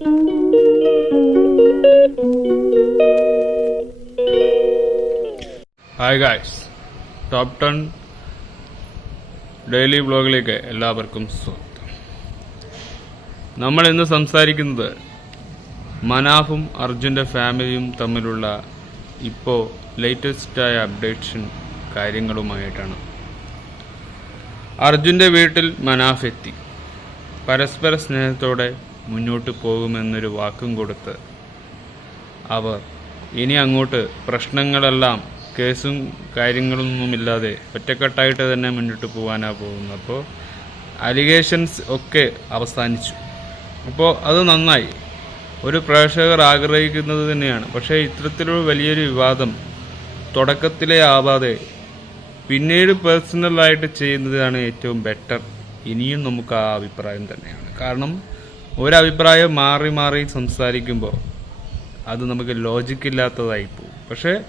Hi guys top ten daily വ്ലോഗിലേക്ക് എല്ലാവർക്കും സ്വാഗതം. നമ്മൾ ഇന്ന് സംസാരിക്കുന്നത് മനാഫും അർജുന്റെ ഫാമിലിയും തമ്മിലുള്ള ഇപ്പോൾ ലേറ്റസ്റ്റായ അപ്ഡേറ്റ്സും കാര്യങ്ങളുമായിട്ടാണ്. അർജുന്റെ വീട്ടിൽ മനാഫ് എത്തി. പരസ്പര സ്നേഹത്തോടെ മുന്നോട്ട് പോകുമെന്നൊരു വാക്കും കൊടുത്ത് അവർ ഇനി അങ്ങോട്ട് പ്രശ്നങ്ങളെല്ലാം കേസും കാര്യങ്ങളൊന്നുമില്ലാതെ ഒറ്റക്കെട്ടായിട്ട് തന്നെ മുന്നോട്ട് പോകാനാണ് പോകുന്നത്. അപ്പോൾ അലിഗേഷൻസ് ഒക്കെ അവസാനിച്ചു. അപ്പോൾ അത് നന്നായി. ഒരു പ്രേക്ഷകർ ആഗ്രഹിക്കുന്നത് തന്നെയാണ്. പക്ഷേ ഇത്തരത്തിലൊരു വലിയൊരു വിവാദം തുടക്കത്തിലേ ആവാതെ പിന്നീട് പേഴ്സണലായിട്ട് ചെയ്യുന്നതാണ് ഏറ്റവും ബെറ്റർ ഇനിയും നമുക്ക് ആ അഭിപ്രായം തന്നെയാണ്. കാരണം ഒരഭിപ്രായം മാറി മാറി സംസാരിക്കുമ്പോൾ അത് നമുക്ക് ലോജിക്കില്ലാത്തതായി പോകും പക്ഷേ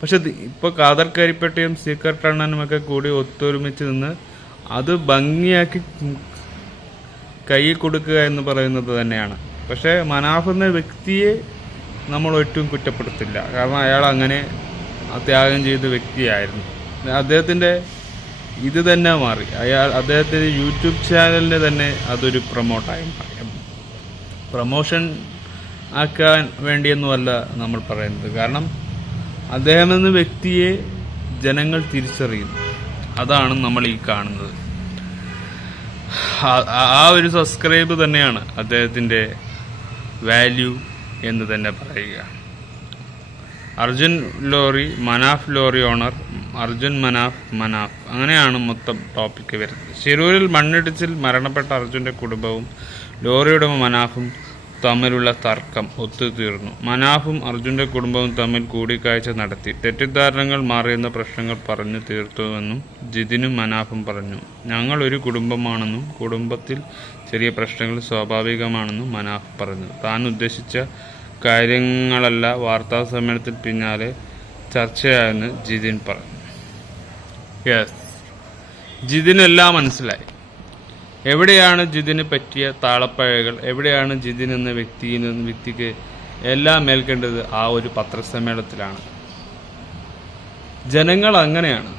പക്ഷെ ഇപ്പോൾ കാതർ കരിപ്പെട്ടിയും സീക്കർ അണ്ണനും ഒക്കെ കൂടി ഒത്തൊരുമിച്ച് നിന്ന് അത് ഭംഗിയാക്കി കൈ കൊടുക്കുക എന്ന് പറയുന്നത് തന്നെയാണ്. പക്ഷേ മനാഫ് എന്ന വ്യക്തിയെ നമ്മൾ ഒട്ടും കുറ്റപ്പെടുത്തില്ല. കാരണം അയാൾ അങ്ങനെ ത്യാഗം ചെയ്ത വ്യക്തിയായിരുന്നു. അദ്ദേഹത്തിന്റെ ഇത് തന്നെ മാറി. അയാൾ അദ്ദേഹത്തിന്റെ യൂട്യൂബ് ചാനലിന് തന്നെ അതൊരു പ്രൊമോട്ടായി മാറി. പ്രൊമോഷൻ ആക്കാൻ വേണ്ടിയൊന്നുമല്ല നമ്മൾ പറയുന്നത്. കാരണം അദ്ദേഹം എന്ന വ്യക്തിയെ ജനങ്ങൾ തിരിച്ചറിയുന്നു അതാണ് നമ്മൾ ഈ കാണുന്നത്. ആ- ഒരു സബ്സ്ക്രൈബ് തന്നെയാണ് അദ്ദേഹത്തിന്റെ വാല്യൂ എന്ന് തന്നെ പറയുക. Arjun lorry Manaf lorry owner Arjun Manaf Manaf. അങ്ങനെയാണ് മൊത്തം ടോപ്പിക്ക് വരുന്നത്. ശിരൂരിൽ മണ്ണിടിച്ചിൽ മരണപ്പെട്ട അർജുന്റെ കുടുംബവും ലോറിയുടെ മനാഫും തമ്മിലുള്ള തർക്കം ഒത്തുതീർന്നു. മനാഫും അർജുന്റെ കുടുംബവും തമ്മിൽ കൂടിക്കാഴ്ച നടത്തി. തെറ്റിദ്ധാരണകൾ മാറിയെന്ന പ്രശ്നങ്ങൾ പറഞ്ഞു തീർത്തുവെന്നും ജിതിനും മനാഫും പറഞ്ഞു. ഞങ്ങൾ ഒരു കുടുംബമാണെന്നും കുടുംബത്തിൽ ചെറിയ പ്രശ്നങ്ങൾ സ്വാഭാവികമാണെന്നും മനാഫ് പറഞ്ഞു. താൻ ഉദ്ദേശിച്ച കാര്യങ്ങളല്ല വാർത്താ സമ്മേളനത്തിൽ പിന്നാലെ ചർച്ചയായെന്ന് ജിതിൻ പറഞ്ഞു. യെസ്. ജിതിനെല്ലാം മനസ്സിലായി. എവിടെയാണ് ജിതിന് പറ്റിയ താളപ്പഴകൾ? എവിടെയാണ് ജിതിൻ എന്ന വ്യക്തിയിൽ നിന്ന് വ്യക്തിക്ക് എല്ലാം മേൽക്കേണ്ടത് ആ ഒരു പത്രസമ്മേളനത്തിലാണ്. ജനങ്ങൾ അങ്ങനെയാണ്.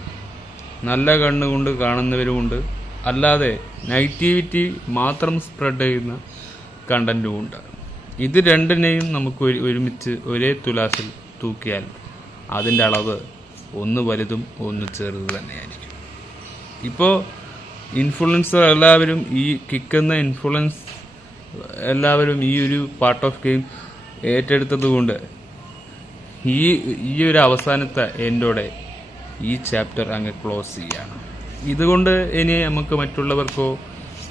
നല്ല കണ്ണുകൊണ്ട് കാണുന്നവരുമുണ്ട്. അല്ലാതെ നെഗറ്റിവിറ്റി മാത്രം സ്പ്രെഡ് ചെയ്യുന്ന കണ്ടന്റും ഉണ്ട് ഇത് രണ്ടിനെയും നമുക്ക് ഒരുമിച്ച് ഒരേ തുലാസിൽ തൂക്കിയാൽ അതിന്റെ അളവ് ഒന്ന് വലുതും ഒന്ന് ചെറുത് തന്നെയായിരിക്കും. ഇപ്പോൾ ഇൻഫ്ലുവൻസർ എല്ലാവരും ഈ കിക്കുന്ന ഇൻഫ്ലുവൻസ് എല്ലാവരും ഈ ഒരു പാർട്ട് ഓഫ് ഗെയിം ഏറ്റെടുത്തത് കൊണ്ട് ഈ ഈ ഒരു അവസാനത്തെ എൻഡോടെ ഈ ചാപ്റ്റർ അങ്ങ് ക്ലോസ് ചെയ്യാണ്. ഇതുകൊണ്ട് ഇനി നമുക്ക് മറ്റുള്ളവർക്കോ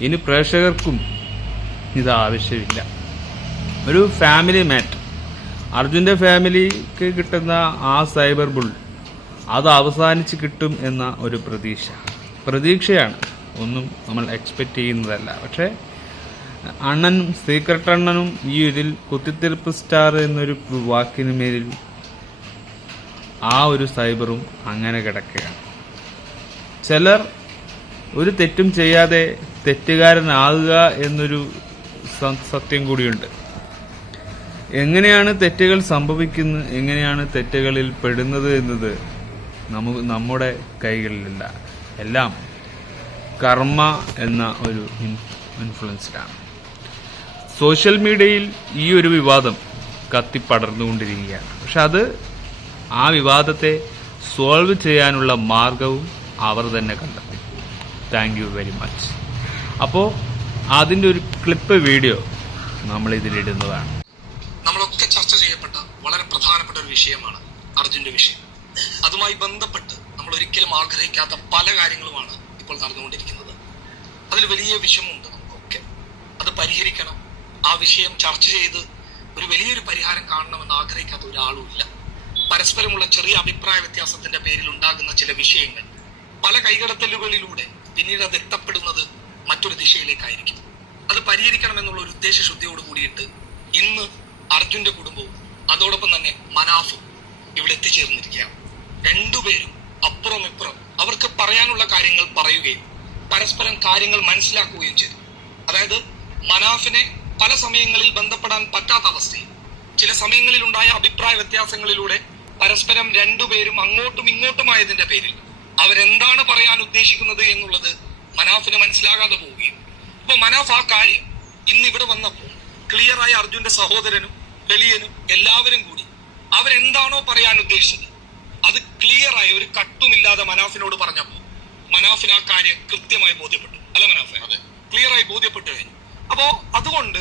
ഇനി പ്രേക്ഷകർക്കും ഇത് ആവശ്യമില്ല. ഒരു ഫാമിലി മാറ്റ് അർജുന്റെ ഫാമിലിക്ക് കിട്ടുന്ന ആ സൈബർ ബുൾ അത് അവസാനിച്ച് കിട്ടും എന്ന ഒരു പ്രതീക്ഷ. പ്രതീക്ഷയാണ്. ഒന്നും നമ്മൾ എക്സ്പെക്റ്റ് ചെയ്യുന്നതല്ല. പക്ഷേ അണ്ണനും സീക്രട്ട് അണ്ണനും ഈ ഇതിൽ കുത്തിത്തിരിപ്പ് സ്റ്റാർ എന്നൊരു വാക്കിന് മേലിൽ ആ ഒരു സൈബറും അങ്ങനെ കിടക്കുകയാണ്. ചിലർ ഒരു തെറ്റും ചെയ്യാതെ തെറ്റുകാരനാകുക എന്നൊരു സത്യം കൂടിയുണ്ട്. എങ്ങനെയാണ് തെറ്റുകൾ സംഭവിക്കുന്നത് എങ്ങനെയാണ് തെറ്റുകളിൽ പെടുന്നത് എന്നത് നമുക്ക് നമ്മുടെ കൈകളിലില്ല. എല്ലാം കർമ്മ എന്ന ഒരു ഇൻ- ഇൻഫ്ലുവൻസിലാണ് സോഷ്യൽ മീഡിയയിൽ ഈ ഒരു വിവാദം കത്തിപ്പടർന്നുകൊണ്ടിരിക്കുകയാണ്. പക്ഷെ അത് ആ വിവാദത്തെ സോൾവ് ചെയ്യാനുള്ള മാർഗവും അവർ തന്നെ കണ്ടെത്തി. താങ്ക് യു വെരി മച്ച് അപ്പോൾ അതിന്റെ ഒരു ക്ലിപ്പ് വീഡിയോ നമ്മൾ ഇതിലിടുന്നതാണ് നമ്മളൊക്കെ ചർച്ച ചെയ്യപ്പെട്ട വളരെ പ്രധാനപ്പെട്ട ഒരു വിഷയമാണ് അർജുന്റെ വിഷയം. അതുമായി ബന്ധപ്പെട്ട് നമ്മൾ ഒരിക്കലും ആഗ്രഹിക്കാത്ത പല കാര്യങ്ങളുമാണ് ഇപ്പോൾ നടന്നുകൊണ്ടിരിക്കുന്നത്. അതിൽ വലിയ വിഷമമുണ്ട് നമുക്കൊക്കെ. അത് പരിഹരിക്കണം. ആ വിഷയം ചർച്ച ചെയ്ത് ഒരു വലിയൊരു പരിഹാരം കാണണമെന്ന് ആഗ്രഹിക്കാത്ത ഒരാളുമില്ല പരസ്പരമുള്ള ചെറിയ അഭിപ്രായ വ്യത്യാസത്തിന്റെ പേരിൽ ഉണ്ടാകുന്ന ചില വിഷയങ്ങൾ പല കൈകടത്തലുകളിലൂടെ പിന്നീട് അത് എത്തപ്പെടുന്നത് മറ്റൊരു ദിശയിലേക്കായിരിക്കും. അത് പരിഹരിക്കണം എന്നുള്ള ഒരു ഉദ്ദേശശുദ്ധിയോട് കൂടിയിട്ട് ഇന്ന് അർജുന്റെ കുടുംബവും അതോടൊപ്പം തന്നെ മനാഫും ഇവിടെ എത്തിച്ചേർന്നിരിക്കുകയാണ്. രണ്ടുപേരും അപ്പുറം ഇപ്പുറം. അവർക്ക് പറയാനുള്ള കാര്യങ്ങൾ പറയുകയും പരസ്പരം കാര്യങ്ങൾ മനസ്സിലാക്കുകയും ചെയ്തു. അതായത് മനാഫിനെ പല സമയങ്ങളിൽ ബന്ധപ്പെടാൻ പറ്റാത്ത അവസ്ഥയും ചില സമയങ്ങളിൽ ഉണ്ടായ അഭിപ്രായ വ്യത്യാസങ്ങളിലൂടെ പരസ്പരം രണ്ടുപേരും അങ്ങോട്ടും ഇങ്ങോട്ടുമായതിന്റെ പേരിൽ അവരെന്താണ് പറയാൻ ഉദ്ദേശിക്കുന്നത് എന്നുള്ളത് മനാഫിന് മനസ്സിലാകാതെ പോവുകയും. അപ്പൊ മനാഫ് ആ കാര്യം ഇന്ന് ഇവിടെ വന്നപ്പോൾ ക്ലിയറായ അർജുന്റെ സഹോദരനും ബലിയനും എല്ലാവരും കൂടി അവരെന്താണോ പറയാൻ ഉദ്ദേശിച്ചത് അത് ക്ലിയർ ആയി ഒരു കട്ടുമില്ലാതെ മനാഫിനോട് പറഞ്ഞപ്പോ മനാഫിന് ആ കാര്യം കൃത്യമായി ബോധ്യപ്പെട്ടു. അല്ല മനാഫെ? ക്ലിയർ ആയി ബോധ്യപ്പെട്ടു കഴിഞ്ഞു. അപ്പോ അതുകൊണ്ട്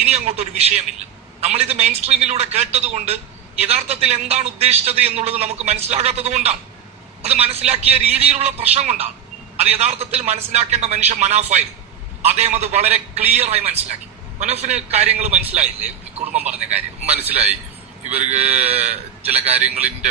ഇനി അങ്ങോട്ട് ഒരു വിഷയമില്ല. നമ്മളിത് മെയിൻ സ്ട്രീമിലൂടെ കേട്ടത് കൊണ്ട് യഥാർത്ഥത്തിൽ എന്താണ് ഉദ്ദേശിച്ചത് എന്നുള്ളത് നമുക്ക് മനസ്സിലാകാത്തത് കൊണ്ടാണ്. അത് മനസ്സിലാക്കിയ രീതിയിലുള്ള പ്രശ്നം കൊണ്ടാണ്. അത് യഥാർത്ഥത്തിൽ മനസ്സിലാക്കേണ്ട മനുഷ്യൻ മനാഫായിരുന്നു. അദ്ദേഹം അത് വളരെ ക്ലിയർ ആയി മനസ്സിലാക്കി. മനാഫിന് കാര്യങ്ങൾ മനസ്സിലായില്ലേ? കുടുംബം പറഞ്ഞ കാര്യം. മനസ്സിലായി. ഇവർക്ക് ചില കാര്യങ്ങളിന്റെ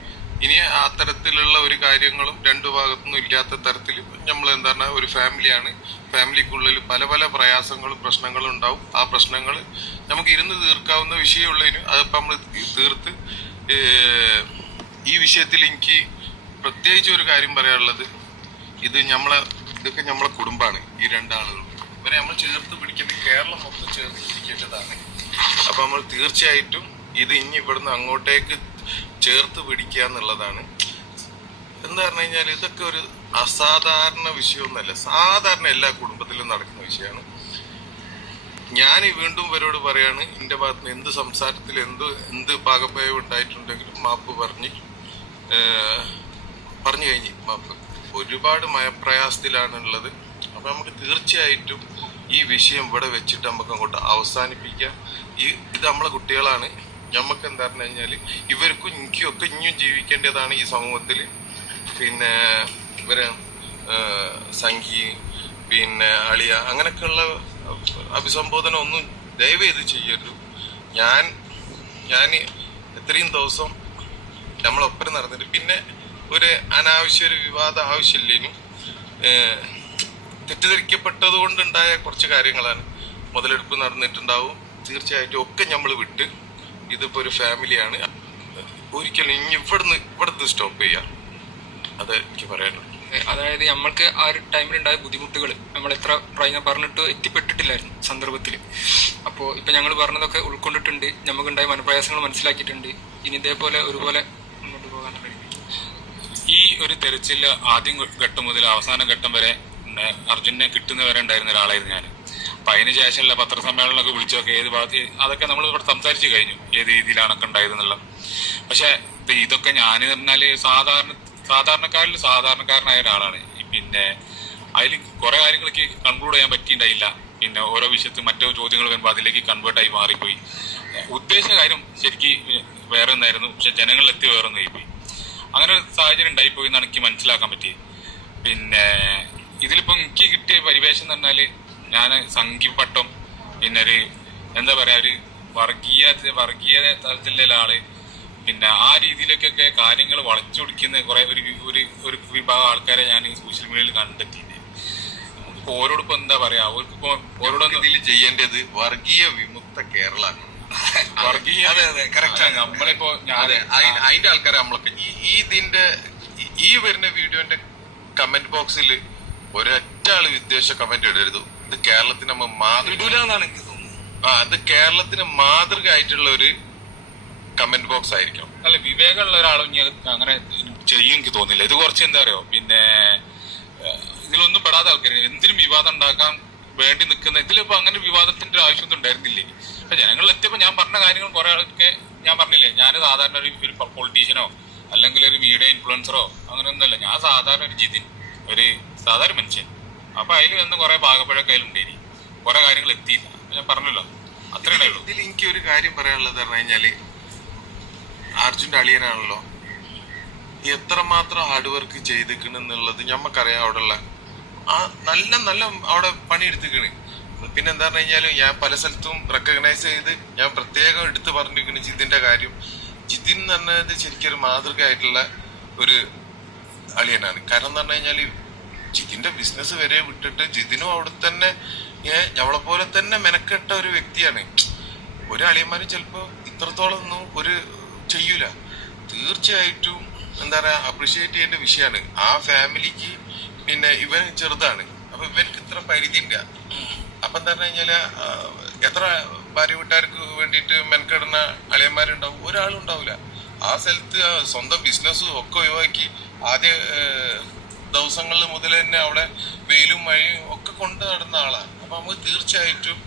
ഇനി ആ തരത്തിലുള്ള ഒരു കാര്യങ്ങളും രണ്ടു ഭാഗത്തുനിന്നും ഇല്ലാത്ത തരത്തിൽ നമ്മൾ എന്താണ് ഒരു ഫാമിലിയാണ്. ഫാമിലിക്കുള്ളിൽ പല പല പ്രയാസങ്ങളും പ്രശ്നങ്ങളും ഉണ്ടാവും. ആ പ്രശ്നങ്ങൾ നമുക്ക് ഇരുന്ന് തീർക്കാവുന്ന വിഷയമുള്ളതിന് അതിപ്പോൾ നമ്മൾ തീർത്ത് ഈ വിഷയത്തിൽ എനിക്ക് പ്രത്യേകിച്ച് ഒരു കാര്യം പറയാനുള്ളത്. ഇത് നമ്മളെ ഇതൊക്കെ നമ്മളെ കുടുംബമാണ് ഈ രണ്ടാളുകളും. ഇവരെ നമ്മൾ ചേർത്ത് പിടിക്കേണ്ടത് കേരളം മൊത്തം ചേർത്ത് പിടിക്കേണ്ടതാണ്. അപ്പം നമ്മൾ തീർച്ചയായിട്ടും ഇത് ഇനി ഇവിടുന്ന് അങ്ങോട്ടേക്ക് ചേർത്ത് പിടിക്കുക എന്നുള്ളതാണ്. എന്താ പറഞ്ഞു കഴിഞ്ഞാൽ ഇതൊക്കെ ഒരു അസാധാരണ വിഷയമൊന്നുമല്ല. സാധാരണ എല്ലാ കുടുംബത്തിലും നടക്കുന്ന വിഷയമാണ്. ഞാൻ വീണ്ടും ഇവരോട് പറയാണ് എന്റെ ഭാഗത്ത് നിന്ന് എന്ത് സംസാരത്തിൽ എന്ത് എന്ത് ഭാഗഭയം ഉണ്ടായിട്ടുണ്ടെങ്കിലും മാപ്പ് പറഞ്ഞ് പറഞ്ഞു കഴിഞ്ഞ് മാപ്പ്. ഒരുപാട് മയപ്രയാസത്തിലാണുള്ളത്. അപ്പൊ നമുക്ക് തീർച്ചയായിട്ടും ഈ വിഷയം ഇവിടെ വെച്ചിട്ട് നമുക്ക് അങ്ങോട്ട് അവസാനിപ്പിക്കാം. ഈ ഇത് നമ്മളെ കുട്ടികളാണ്. നമുക്ക് എന്താ പറഞ്ഞു കഴിഞ്ഞാൽ ഇവർക്കും എനിക്കൊക്കെ ഇനിയും ജീവിക്കേണ്ടതാണ് ഈ സമൂഹത്തിൽ പിന്നെ ഇവരെ സംഖി പിന്നെ അളിയ അങ്ങനെയൊക്കെയുള്ള അഭിസംബോധന ഒന്നും ദയവ് ചെയ്ത് ചെയ്യരുത്. ഞാൻ ഞാൻ എത്രയും ദിവസം നമ്മളൊപ്പം നടന്നിട്ട് പിന്നെ ഒരു അനാവശ്യ ഒരു വിവാദം ആവശ്യമില്ലേനും തെറ്റിദ്ധരിക്കപ്പെട്ടത് കൊണ്ടുണ്ടായ കുറച്ച് കാര്യങ്ങളാണ് മുതലെടുപ്പ് നടന്നിട്ടുണ്ടാവും. തീർച്ചയായിട്ടും ഒക്കെ നമ്മൾ വിട്ട് ഇതിപ്പോ ഒരു ഫാമിലിയാണ് ഒരിക്കലും ഇനി ഇവിടുന്ന് ഇവിടുന്ന് സ്റ്റോപ്പ് ചെയ്യാം. അത് എനിക്ക് പറയാനുള്ളൂ അതായത് നമ്മൾക്ക് ആ ഒരു ടൈമിൽ ടൈമിലുണ്ടായ ബുദ്ധിമുട്ടുകൾ നമ്മൾ എത്ര പ്രായം പറഞ്ഞിട്ട് എത്തിപ്പെട്ടിട്ടില്ലായിരുന്നു സന്ദർഭത്തിൽ അപ്പോൾ ഇപ്പൊ ഞങ്ങൾ പറഞ്ഞതൊക്കെ ഉൾക്കൊണ്ടിട്ടുണ്ട്. നമുക്ക് നമുക്കുണ്ടായ മനപ്രയാസങ്ങൾ മനസ്സിലാക്കിയിട്ടുണ്ട്. ഇനി ഇതേപോലെ ഒരുപോലെ മുന്നോട്ട് പോകാൻ ഈ ഒരു തെരച്ചിൽ ആദ്യം ഘട്ടം മുതൽ അവസാന ഘട്ടം വരെ അർജുനെ കിട്ടുന്നവരെ ഉണ്ടായിരുന്ന ഒരാളായിരുന്നു ഞാൻ അപ്പൊ അതിന് ശേഷമുള്ള പത്രസമ്മേളനമൊക്കെ വിളിച്ചൊക്കെ ഏത് ഭാഗത്ത് അതൊക്കെ നമ്മൾ ഇവിടെ സംസാരിച്ചു കഴിഞ്ഞു. ഏത് രീതിയിലാണൊക്കെ ഉണ്ടായതെന്നുള്ള പക്ഷെ ഇത് ഇതൊക്കെ ഞാൻ പറഞ്ഞാൽ സാധാരണ സാധാരണക്കാരിൽ സാധാരണക്കാരനായ ഒരാളാണ്. പിന്നെ അതിൽ കുറെ കാര്യങ്ങളൊക്കെ കൺക്ലൂഡ് ചെയ്യാൻ പറ്റിയിട്ടുണ്ടായില്ല. പിന്നെ ഓരോ വിഷയത്തിൽ മറ്റോ ചോദ്യങ്ങൾ വരുമ്പോൾ അതിലേക്ക് കൺവേർട്ട് ആയി മാറിപ്പോയി. ഉദ്ദേശ കാര്യം ശരിക്ക് വേറെ ഒന്നായിരുന്നു. പക്ഷെ ജനങ്ങളിലെത്തി വേറെ ഒന്നായി പോയി അങ്ങനെ ഒരു സാഹചര്യം ഉണ്ടായിപ്പോയി എന്നാണ് എനിക്ക് മനസ്സിലാക്കാൻ പറ്റിയത്. പിന്നെ ഇതിലിപ്പോ എനിക്ക് കിട്ടിയ പരിവേഷം എന്ന് പറഞ്ഞാൽ ഞാൻ സംഘിപ്പട്ടം പിന്നെ ഒരു എന്താ പറയാ ഒരു വർഗീയ വർഗീയ തലത്തിലുള്ള ആൾ പിന്നെ ആ രീതിയിലേക്കൊക്കെ കാര്യങ്ങൾ വളച്ചൊടിക്കുന്ന കുറെ ഒരു ഒരു ഒരു വിഭാഗം ആൾക്കാരെ ഞാൻ സോഷ്യൽ മീഡിയയിൽ കണ്ടെത്തിയിട്ടുണ്ട്. നമുക്കിപ്പോ ഓരോടൊപ്പം എന്താ പറയാ അവർക്കിപ്പോ ഓരോടൊന്നും ഇതിൽ ചെയ്യേണ്ടത് വർഗീയ വിമുക്ത കേരള വർഗീയ. നമ്മളിപ്പോ അതെ അതിന്റെ ആൾക്കാരെ നമ്മളൊക്കെ ഈ ഇതിന്റെ ഈ വരുന്ന വീഡിയോന്റെ കമന്റ് ബോക്സിൽ ഒരൊറ്റ ആൾ വിദ്വേഷ കമന്റ് ഇടരുത്. ഇത് കേരളത്തിന് നമ്മ മാതൃക എന്നാണ് എനിക്ക് തോന്നുന്നത്. ആ അത് കേരളത്തിന് മാതൃക ആയിട്ടുള്ള ഒരു കമന്റ് ബോക്സ് ആയിരിക്കണം. അല്ല വിവേകമുള്ള ഒരാളും ഞാൻ അത് അങ്ങനെ ചെയ്യും എനിക്ക് തോന്നില്ല ഇത് കുറച്ച് എന്താ അറിയോ? പിന്നെ ഇതിലൊന്നും പെടാത്ത ആൾക്കാർ എന്തിനും വിവാദം ഉണ്ടാക്കാൻ വേണ്ടി നിൽക്കുന്ന ഇതിലിപ്പോ അങ്ങനെ വിവാദത്തിന്റെ ഒരു ആവശ്യമൊന്നും ഉണ്ടായിരുന്നില്ലേ? അപ്പൊ ജനങ്ങളിൽ എത്തിയപ്പോ ഞാൻ പറഞ്ഞ കാര്യങ്ങൾ കുറെ ആൾക്ക് ഞാൻ പറഞ്ഞില്ലേ? ഞാൻ സാധാരണ ഒരു ഒരു പൊളിറ്റീഷ്യനോ അല്ലെങ്കിൽ ഒരു മീഡിയ ഇൻഫ്ലുവൻസറോ അങ്ങനെയൊന്നുമല്ല. ഞാൻ സാധാരണ ഒരു ജിതിൻ ഒരു സാധാരണ മനുഷ്യൻ. അപ്പൊ അതിൽ വന്ന് കുറെ ഭാഗപ്പഴൊക്കെ അതിലുണ്ടേനി കുറെ കാര്യങ്ങൾ എത്തിയില്ല. ഞാൻ പറഞ്ഞല്ലോ അത്രയേ ഉള്ളൂ ഇതിൽ എനിക്ക് ഒരു കാര്യം പറയാനുള്ളത് പറഞ്ഞു കഴിഞ്ഞാൽ അർജുന്റെ അളിയനാണല്ലോ. എത്രമാത്രം ഹാർഡ് വർക്ക് ചെയ്തിക്കണെന്നുള്ളത് ഞമ്മക്കറിയാം അവിടെയുള്ള. ആ നല്ല നല്ല അവിടെ പണിയെടുത്തിക്കണ് പിന്നെ എന്താ പറഞ്ഞു കഴിഞ്ഞാലും ഞാൻ പല സ്ഥലത്തും റെക്കഗ്നൈസ് ചെയ്ത് ഞാൻ പ്രത്യേകം എടുത്ത് പറഞ്ഞിരിക്കണ് ജിതിന്റെ കാര്യം. ജിതിൻ എന്ന് പറഞ്ഞത് ശരിക്കും ഒരു മാതൃകയായിട്ടുള്ള ഒരു അളിയനാണ്. കാരണം എന്ന് പറഞ്ഞു കഴിഞ്ഞാൽ ജിതിന്റെ ബിസിനസ് വരെ വിട്ടിട്ട് ജിതിനും അവിടെ തന്നെ ഞമ്മളെ പോലെ തന്നെ മെനക്കെട്ട ഒരു വ്യക്തിയാണ്. ഒരു അളിയന്മാരും ചിലപ്പോ ഇത്രത്തോളം ഒന്നും ഒരു ചെയ്യൂല. തീർച്ചയായിട്ടും എന്താ പറയാ അപ്രീഷിയേറ്റ് ചെയ്യേണ്ട വിഷയമാണ് ആ ഫാമിലിക്ക് പിന്നെ ഇവൻ ചെറുതാണ്. അപ്പൊ ഇവർക്ക് ഇത്ര പരിധി ഇല്ല അപ്പൊ എന്താ പറഞ്ഞു കഴിഞ്ഞാൽ എത്ര ഭാര്യ വീട്ടുകാർക്ക് വേണ്ടിയിട്ട് മെനക്കെടുന്ന അളിയന്മാരുണ്ടാവും? ഒരാളും ഉണ്ടാവില്ല ആ സ്ഥലത്ത് സ്വന്തം ബിസിനസ്സും ഒക്കെ ഒഴിവാക്കി ആദ്യ ദിവസങ്ങളിൽ മുതൽ തന്നെ അവിടെ വെയിലും മഴയും ഒക്കെ കൊണ്ട് നടന്ന ആളാണ് അപ്പൊ നമുക്ക് തീർച്ചയായിട്ടും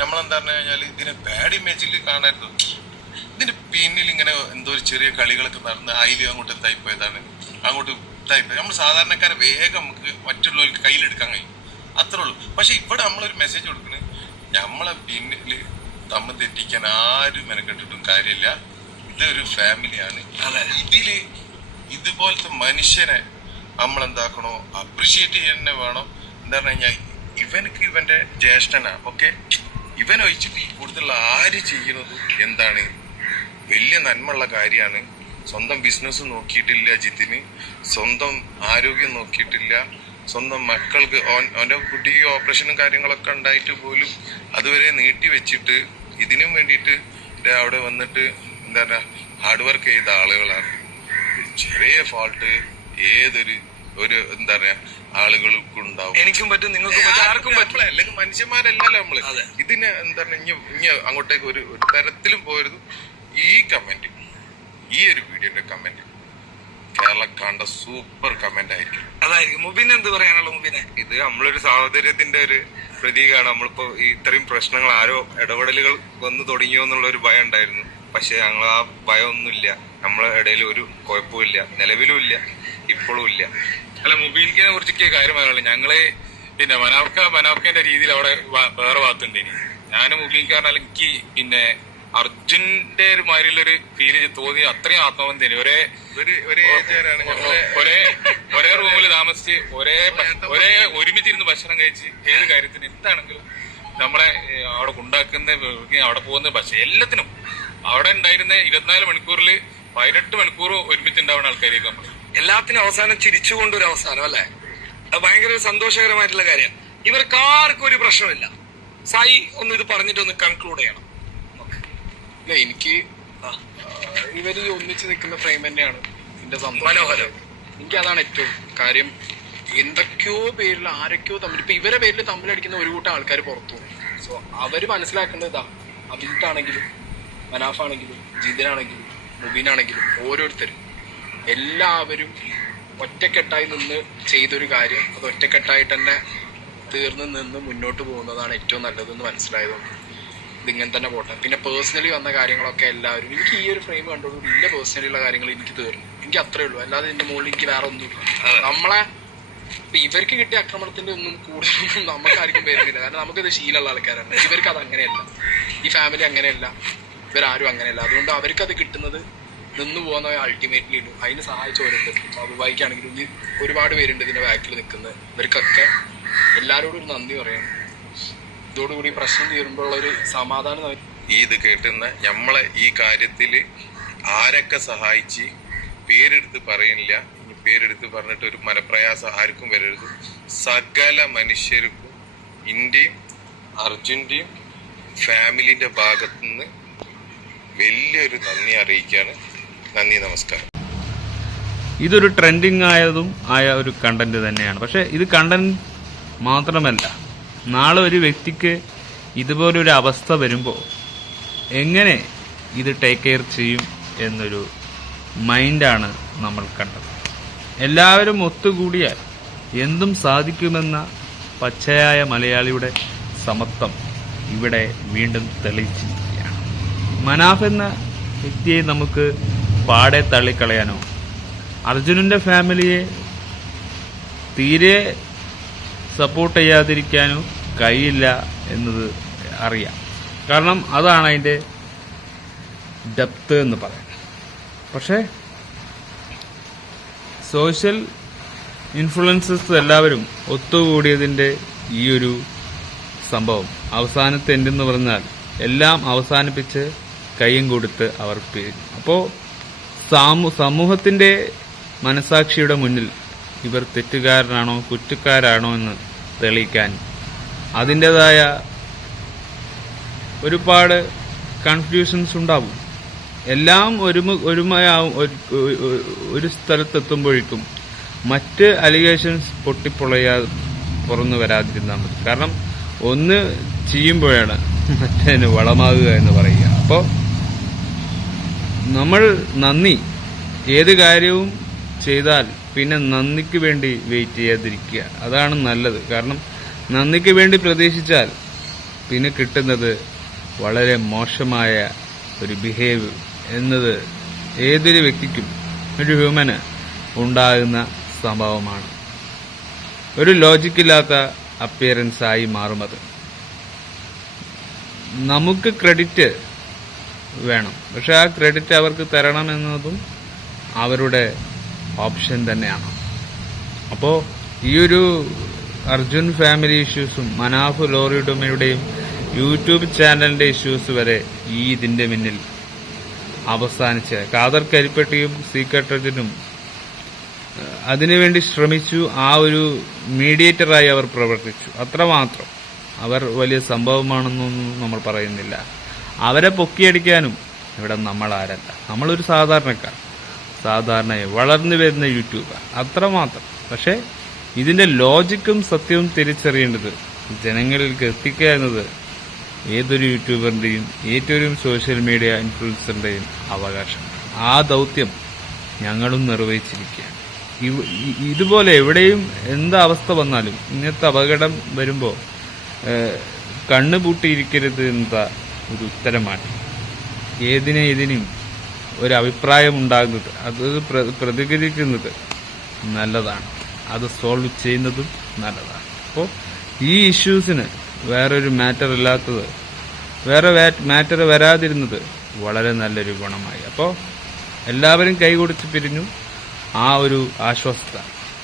നമ്മളെന്താ പറഞ്ഞു കഴിഞ്ഞാൽ ഇതിനെ ബാഡ് ഇമേജിൽ കാണരുത്. ഇതിന്റെ പിന്നിൽ ഇങ്ങനെ എന്തോ ഒരു ചെറിയ കളികളൊക്കെ നടന്ന് അതിൽ അങ്ങോട്ട് എന്തായിപ്പോയതാണ്. അങ്ങോട്ട് ഇതായിപ്പോയി. നമ്മൾ സാധാരണക്കാരെ വേഗം നമുക്ക് മറ്റുള്ളവർക്ക് കയ്യിലെടുക്കാൻ കഴിയും. അത്രേ ഉള്ളൂ. പക്ഷെ ഇവിടെ നമ്മളൊരു മെസ്സേജ് കൊടുക്കുന്നത് നമ്മളെ പിന്നിൽ തമ്മിൽ തെറ്റിക്കാൻ ആരും മെനക്കെട്ടിട്ടും കാര്യമില്ല. ഇതൊരു ഫാമിലിയാണ്. ഇതിൽ ഇതുപോലത്തെ മനുഷ്യനെ നമ്മൾ എന്താക്കണോ അപ്രിഷിയേറ്റ് ചെയ്യുന്ന വേണം. എന്താ പറഞ്ഞു കഴിഞ്ഞാൽ ഇവനക്ക് ഇവന്റെ ജ്യേഷ്ഠനാ. ഓക്കെ? ഇവൻ ഒഴിച്ചിട്ട് ഈ കൂടുതൽ ആര് ചെയ്യുന്നത്? എന്താണ്? വലിയ നന്മയുള്ള കാര്യമാണ്. സ്വന്തം ബിസിനസ് നോക്കിയിട്ടില്ല ജിത്തിന് സ്വന്തം ആരോഗ്യം നോക്കിയിട്ടില്ല. സ്വന്തം മക്കൾക്ക് ഓന്റെ കുട്ടിക്ക് ഓപ്പറേഷനും കാര്യങ്ങളൊക്കെ ഉണ്ടായിട്ട് പോലും അതുവരെ നീട്ടി വെച്ചിട്ട് ഇതിനും വേണ്ടിയിട്ട് അവിടെ വന്നിട്ട് എന്താ പറയുക ഹാർഡ് വർക്ക് ചെയ്ത ആളുകളാണ്. ചെറിയ ഫാൾട്ട് ഏതൊരു ഒരു എന്താ പറയാ ആളുകൾക്കും ഉണ്ടാവും. എനിക്കും പറ്റും നിങ്ങൾക്കും പറ്റും ആർക്കും പറ്റും അല്ലെങ്കിൽ മനുഷ്യന്മാരല്ലല്ലോ നമ്മൾ. ഇതിന് എന്താ പറയുക ഇനി ഇനി അങ്ങോട്ടേക്ക് ഒരു ഒരു തരത്തിലും പോരുത്. ഈ കമന്റ് ഈ ഒരു വീഡിയോന്റെ കമന്റ് കേരളക്കാണ്ട കണ്ട സൂപ്പർ കമന്റ് ആയിരിക്കും. അതായിരിക്കും. മുബിന് എന്ത് പറയാനുള്ള മുബിനെ? ഇത് നമ്മളൊരു സാഹോദര്യത്തിന്റെ ഒരു പ്രതീകമാണ് നമ്മളിപ്പോ ഇത്രയും പ്രശ്നങ്ങൾ ആരോ ഇടപെടലുകൾ വന്നു തുടങ്ങിയോ എന്നുള്ള ഒരു ഭയം ഉണ്ടായിരുന്നു. പക്ഷെ ഞങ്ങൾ ആ ഭയമൊന്നുമില്ല. നമ്മളെ ഇടയിൽ ഒരു കുഴപ്പമില്ല നിലവിലും ഇല്ല. ഇപ്പോഴും ഇല്ല. അല്ല മുബീൻകിനെ കുറിച്ചൊക്കെ കാര്യം പറയാനുള്ളൂ. ഞങ്ങൾ പിന്നെ മനാഫ്ക മനാഫ്കന്റെ രീതിയിൽ അവിടെ വേറെ ഭാഗത്തുണ്ട് ഇനി ഞാനും മുബീൻകാരൻ എനിക്ക് പിന്നെ അർജുന്റെ ഒരു മാതിരിയുള്ളൊരു ഫീൽ തോന്നി അത്രയും ആത്മബന്ധം ഒരേ ഒരു ഒരേ റൂമിൽ താമസിച്ച് ഒരേ ഒരേ ഒരുമിച്ചിരുന്ന് ഭക്ഷണം കഴിച്ച് ഏത് കാര്യത്തിന് എന്താണെങ്കിലും നമ്മളെ അവിടെ ഉണ്ടാക്കുന്ന അവിടെ പോകുന്ന ഭക്ഷണം എല്ലാത്തിനും അവിടെ ഉണ്ടായിരുന്ന ഇരുപത്തിനാല് മണിക്കൂറിൽ പതിനെട്ട് മണിക്കൂർ ഒരുമിച്ച് ഉണ്ടാവുന്ന ആൾക്കാരേക്ക് നമ്മൾ എല്ലാത്തിനും അവസാനം ചിരിച്ചുകൊണ്ടൊരു അവസാനം അല്ലെ? അത് ഭയങ്കര സന്തോഷകരമായിട്ടുള്ള കാര്യം. ഇവർക്ക് ആർക്കും ഒരു പ്രശ്നമില്ല. സായി ഒന്ന് ഇത് പറഞ്ഞിട്ട് ഒന്ന് കൺക്ലൂഡ് ചെയ്യണം. ഇല്ല എനിക്ക് ഇവർ ഈ ഒന്നിച്ച് നിൽക്കുന്ന ഫ്രെയിം തന്നെയാണ് എന്റെ മനോഹരം. എനിക്ക് അതാണ് ഏറ്റവും കാര്യം. എന്തൊക്കെയോ പേരിൽ ആരൊക്കെയോ തമ്മിൽ ഇപ്പൊ ഇവരെ പേരിൽ തമ്മിലടിക്കുന്ന ഒരു കൂട്ടം ആൾക്കാർ പുറത്തു സോ അവർ മനസ്സിലാക്കേണ്ടത് ഇതാ അഭിജിത്താണെങ്കിലും മനാഫാണെങ്കിലും ജിതിനാണെങ്കിലും മുബീനാണെങ്കിലും ഓരോരുത്തരും എല്ലാവരും ഒറ്റക്കെട്ടായി നിന്ന് ചെയ്തൊരു കാര്യം അത് ഒറ്റക്കെട്ടായിട്ട് തന്നെ തീർന്ന് നിന്ന് മുന്നോട്ട് പോകുന്നതാണ് ഏറ്റവും നല്ലതെന്ന് മനസ്സിലായതുകൊണ്ട് ഇതിങ്ങനെ തന്നെ പോട്ടെ. പിന്നെ പേഴ്സണലി വന്ന കാര്യങ്ങളൊക്കെ എല്ലാവരും എനിക്ക് ഈ ഒരു ഫ്രെയിം കണ്ടോളൂ വലിയ പേഴ്സണലി ഉള്ള കാര്യങ്ങൾ എനിക്ക് തീർന്നു. എനിക്ക് അത്രേ ഉള്ളൂ. അല്ലാതെ ഇതിന്റെ മുകളിൽ എനിക്ക് വേറെ ഒന്നുമില്ല. നമ്മളെ ഇവർക്ക് കിട്ടിയ ആക്രമണത്തിന്റെ ഒന്നും കൂടുതലൊന്നും നമുക്കാർക്കും വരുന്നില്ല കാരണം നമുക്കിത് ശീലമുള്ള ആൾക്കാരാണ്. ഇവർക്ക് അത് അങ്ങനെയല്ല. ഈ ഫാമിലി അങ്ങനെയല്ല. ഇവരാരും അങ്ങനെയല്ല. അതുകൊണ്ട് അവർക്ക് അത് കിട്ടുന്നത് നിന്ന് പോകുന്ന അൾട്ടിമേറ്റ്ലി ഇടും. അതിന് സഹായിച്ച ഓരോരുത്തർ. ഇനി ഒരുപാട് പേരുണ്ട് ഇതിന്റെ ബാക്കിൽ നിൽക്കുന്നത്. ഇവർക്കൊക്കെ എല്ലാവരോടും ഒരു നന്ദി പറയണം ഇതോടുകൂടി പ്രശ്നം തീരുമ്പോഴുള്ള ഒരു സമാധാനം ഈ ഇത് കേട്ടുന്ന നമ്മളെ ഈ കാര്യത്തിൽ ആരൊക്കെ സഹായിച്ച് പേരെടുത്ത് പറയുന്നില്ല ഇനി പേരെടുത്ത് പറഞ്ഞിട്ട് ഒരു മനപ്രയാസം ആർക്കും വരരുത്. സകല മനുഷ്യർക്കും ഇന്ത്യയും അർജുന്റെയും ഫാമിലിന്റെ ഭാഗത്തുനിന്ന് വലിയൊരു നന്ദി അറിയിക്കുകയാണ്. നന്ദി നമസ്കാരം. ഇതൊരു ട്രെൻഡിങ് ആയതും ആയ ഒരു കണ്ടന്റ് തന്നെയാണ്. പക്ഷേ ഇത് കണ്ടന്റ് മാത്രമല്ല. നാളെ ഒരു വ്യക്തിക്ക് ഇതുപോലൊരു അവസ്ഥ വരുമ്പോൾ എങ്ങനെ ഇത് ടേക്ക് കെയർ ചെയ്യും എന്നൊരു മൈൻഡാണ് നമ്മൾ കണ്ടത്. എല്ലാവരും ഒത്തുകൂടിയാൽ എന്തും സാധിക്കുമെന്ന പച്ചയായ മലയാളിയുടെ സമത്വം ഇവിടെ വീണ്ടും തെളിയിച്ചിരിക്കുകയാണ് മനാഫ് എന്ന വ്യക്തിയെ നമുക്ക് പാടെ തള്ളിക്കളയാനോ? അർജുനന്റെ ഫാമിലിയെ തീരെ സപ്പോർട്ട് ചെയ്യാതിരിക്കാനോ കഴിയില്ല എന്നത് അറിയാം. കാരണം അതാണ് അതിന്റെ ഡെപ്ത് എന്ന് പറയുന്നത് പക്ഷേ സോഷ്യൽ ഇൻഫ്ലുവൻസസ് എല്ലാവരും ഒത്തുകൂടിയതിന്റെ ഈ ഒരു സംഭവം അവസാനത്തെ എന്തെന്ന് പറഞ്ഞാൽ എല്ലാം അവസാനിപ്പിച്ച് കൈയും കൊടുത്ത് അവർ അപ്പോൾ സാമൂ സമൂഹത്തിന്റെ മനസാക്ഷിയുടെ മുന്നിൽ ഇവർ തെറ്റുകാരനാണോ കുറ്റക്കാരാണോ എന്ന് തെളിയിക്കാൻ അതിന്റെതായ ഒരുപാട് കൺഫ്യൂഷൻസ് ഉണ്ടാവും. എല്ലാം ഒരുമ ഒരുമയാവും ഒരു- സ്ഥലത്തെത്തുമ്പോഴേക്കും മറ്റ് അലിഗേഷൻസ് പൊട്ടിപ്പൊളയാ പുറന്നു വരാതിരുന്നാൽ മതി. കാരണം ഒന്ന് ചെയ്യുമ്പോഴാണ് മറ്റേന് വളമാകുക എന്ന് പറയുക. അപ്പോൾ നമ്മൾ നന്ദി. ഏത് കാര്യവും ചെയ്താൽ പിന്നെ നന്ദിക്ക് വേണ്ടി വെയിറ്റ് ചെയ്യാതിരിക്കുക. അതാണ് നല്ലത്. കാരണം നന്ദിക്ക് വേണ്ടി പ്രതീക്ഷിച്ചാൽ പിന്നെ കിട്ടുന്നത് വളരെ മോശമായ ഒരു ബിഹേവ് എന്നത് ഏതൊരു വ്യക്തിക്കും ഒരു ഹ്യൂമന് ഉണ്ടാകുന്ന സംഭവമാണ്. ഒരു ലോജിക്കില്ലാത്ത അപ്പിയറൻസായി മാറും അത്. നമുക്ക് ക്രെഡിറ്റ് വേണം. പക്ഷെ ആ ക്രെഡിറ്റ് അവർക്ക് തരണം എന്നതും അവരുടെ ഓപ്ഷൻ തന്നെയാണ്. അപ്പോൾ ഈ ഒരു അർജുൻ ഫാമിലി ഇഷ്യൂസും മനാഫ് ലോറിയുടമയുടെയും യൂട്യൂബ് ചാനലിന്റെ ഇഷ്യൂസ് വരെ ഈ ഇതിന്റെ മുന്നിൽ അവസാനിച്ച്. കാദർ കരിപ്പെട്ടിയും സീക്രട്ട് അർജുനും അതിനുവേണ്ടി ശ്രമിച്ചു. ആ ഒരു മീഡിയേറ്ററായി അവർ പ്രവർത്തിച്ചു. അത്രമാത്രം. അവർ വലിയ സംഭവമാണെന്നൊന്നും നമ്മൾ പറയുന്നില്ല. അവരെ പൊക്കിയടിക്കാനും ഇവിടെ നമ്മൾ ആരല്ല. നമ്മളൊരു സാധാരണക്കാർ. സാധാരണ വളർന്നു വരുന്ന യൂട്യൂബർ. അത്രമാത്രം. പക്ഷേ ഇതിന്റെ ലോജിക്കും സത്യവും തിരിച്ചറിയേണ്ടത് ജനങ്ങളിലേക്ക് എത്തിക്കുക എന്നത് ഏതൊരു യൂട്യൂബറിന്റെയും ഏറ്റവും സോഷ്യൽ മീഡിയ ഇൻഫ്ലുവൻസറിന്റെയും അവകാശം. ആ ദൗത്യം ഞങ്ങളും നിർവഹിച്ചിരിക്കുകയാണ്. ഇതുപോലെ എവിടെയും എന്ത് അവസ്ഥ വന്നാലും ഇങ്ങനത്തെ അപകടം വരുമ്പോൾ കണ്ണ് പൂട്ടിയിരിക്കരുത് എന്ന ഒരു ഉത്തരമാണ്. ഏതിനെ ഇതിനും ഒരു അഭിപ്രായം ഉണ്ടാകുന്നത് അത് പ്ര- പ്രതികരിക്കുന്നത് നല്ലതാണ്. അത് സോൾവ് ചെയ്യുന്നതും നല്ലതാണ്. അപ്പോൾ ഈ ഇഷ്യൂസിന് വേറൊരു മാറ്റർ ഇല്ലാത്തത് വേറെ മാറ്റർ വരാതിരുന്നത് വളരെ നല്ലൊരു ഗുണമായി. അപ്പോൾ എല്ലാവരും കൈകൊടുത്ത് പിരിഞ്ഞു. ആ ഒരു ആശ്വാസത.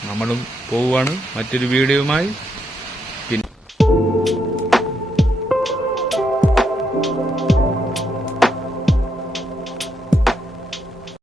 നമ്മളും പോവുകയാണ്. മറ്റൊരു വീഡിയോയുമായി